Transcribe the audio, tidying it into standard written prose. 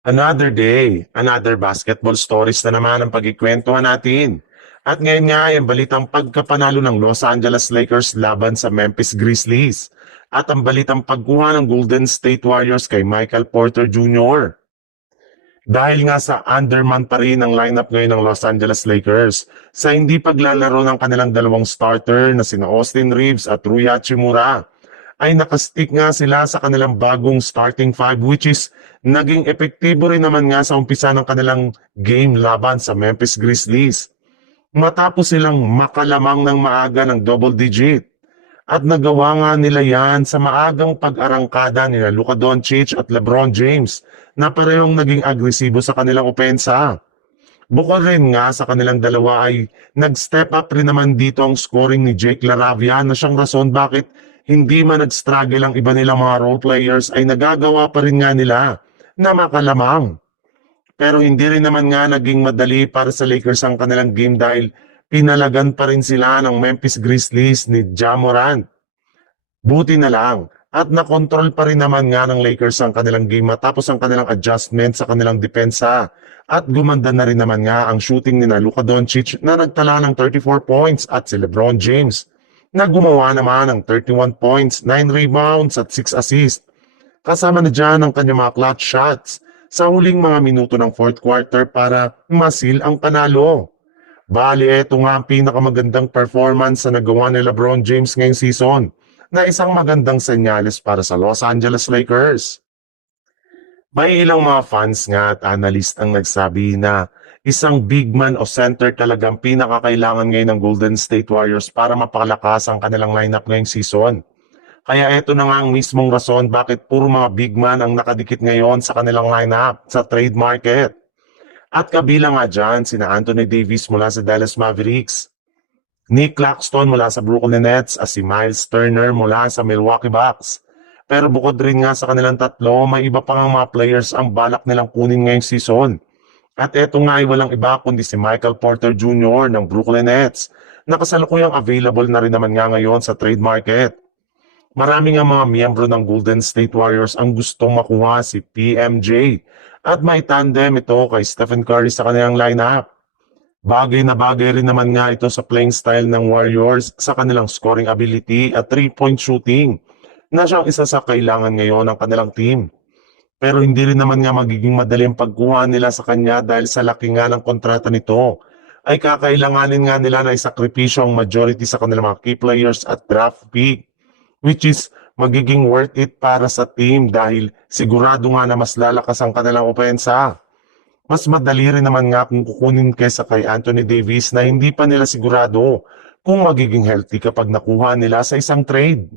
Another day, another basketball stories na naman ang pagkikwentuhan natin. At ngayon nga ay ang balitang pagkapanalo ng Los Angeles Lakers laban sa Memphis Grizzlies. At ang balitang pagkuha ng Golden State Warriors kay Michael Porter Jr. Dahil nga sa underman pa rin ang lineup ngayon ng Los Angeles Lakers sa hindi paglalaro ng kanilang dalawang starter na sina Austin Reeves at Rui Hachimura ay nakastick nga sila sa kanilang bagong starting five which is naging epektibo rin naman nga sa umpisa ng kanilang game laban sa Memphis Grizzlies. Matapos silang makalamang ng maaga ng double digit. At nagawa nga nila yan sa maagang pag-arangkada nila Luka Doncic at LeBron James na parehong naging agresibo sa kanilang opensa. Bukod rin nga sa kanilang dalawa ay nag-step up rin naman dito ang scoring ni Jake LaRavia na siyang rason bakit hindi man nag-struggle ang iba nilang mga role players ay nagagawa pa rin nga nila na makalamang. Pero hindi rin naman nga naging madali para sa Lakers ang kanilang game dahil pinalagan pa rin sila ng Memphis Grizzlies ni Ja Morant. Buti na lang at nakontrol pa rin naman nga ng Lakers ang kanilang game matapos ang kanilang adjustment sa kanilang depensa. At gumanda na rin naman nga ang shooting ni Luka Doncic na nagtala ng 34 points at si LeBron James na gumawa naman ng 31 points, 9 rebounds at 6 assists. Kasama na dyan ang kanyang mga clutch shots sa huling mga minuto ng fourth quarter para masil ang panalo. Bali, eto nga ang pinakamagandang performance na nagawa ni LeBron James ngayong season na isang magandang senyales para sa Los Angeles Lakers. May ilang mga fans nga at analyst ang nagsabi na isang big man o center talagang pinakakailangan ngayon ng Golden State Warriors para mapakalakas ang kanilang lineup ngayong season. Kaya eto na nga ang mismong rason bakit puro mga big man ang nakadikit ngayon sa kanilang lineup sa trade market. At kabilang nga dyan sina Anthony Davis mula sa Dallas Mavericks, Nick Claxton mula sa Brooklyn Nets at si Miles Turner mula sa Milwaukee Bucks. Pero bukod rin nga sa kanilang tatlo, may iba pang mga players ang balak nilang kunin ngayong season. At eto nga ay walang iba kundi si Michael Porter Jr. ng Brooklyn Nets na kasalukuyang available na rin naman nga ngayon sa trade market. Marami nga mga miyembro ng Golden State Warriors ang gustong makuha si PMJ at may tandem ito kay Stephen Curry sa kanilang lineup. Bagay na bagay rin naman nga ito sa playing style ng Warriors sa kanilang scoring ability at 3-point shooting na siyang isa sa kailangan ngayon ng kanilang team. Pero hindi rin naman nga magiging madali ang pagkuha nila sa kanya dahil sa laki nga ng kontrata nito ay kakailanganin nga nila na isakripisyo ang majority sa kanilang mga key players at draft pick which is magiging worth it para sa team dahil sigurado nga na mas lalakas ang kanilang opensa. Mas madali rin naman nga kung kukunin kaysa kay Anthony Davis na hindi pa nila sigurado kung magiging healthy kapag nakuha nila sa isang trade.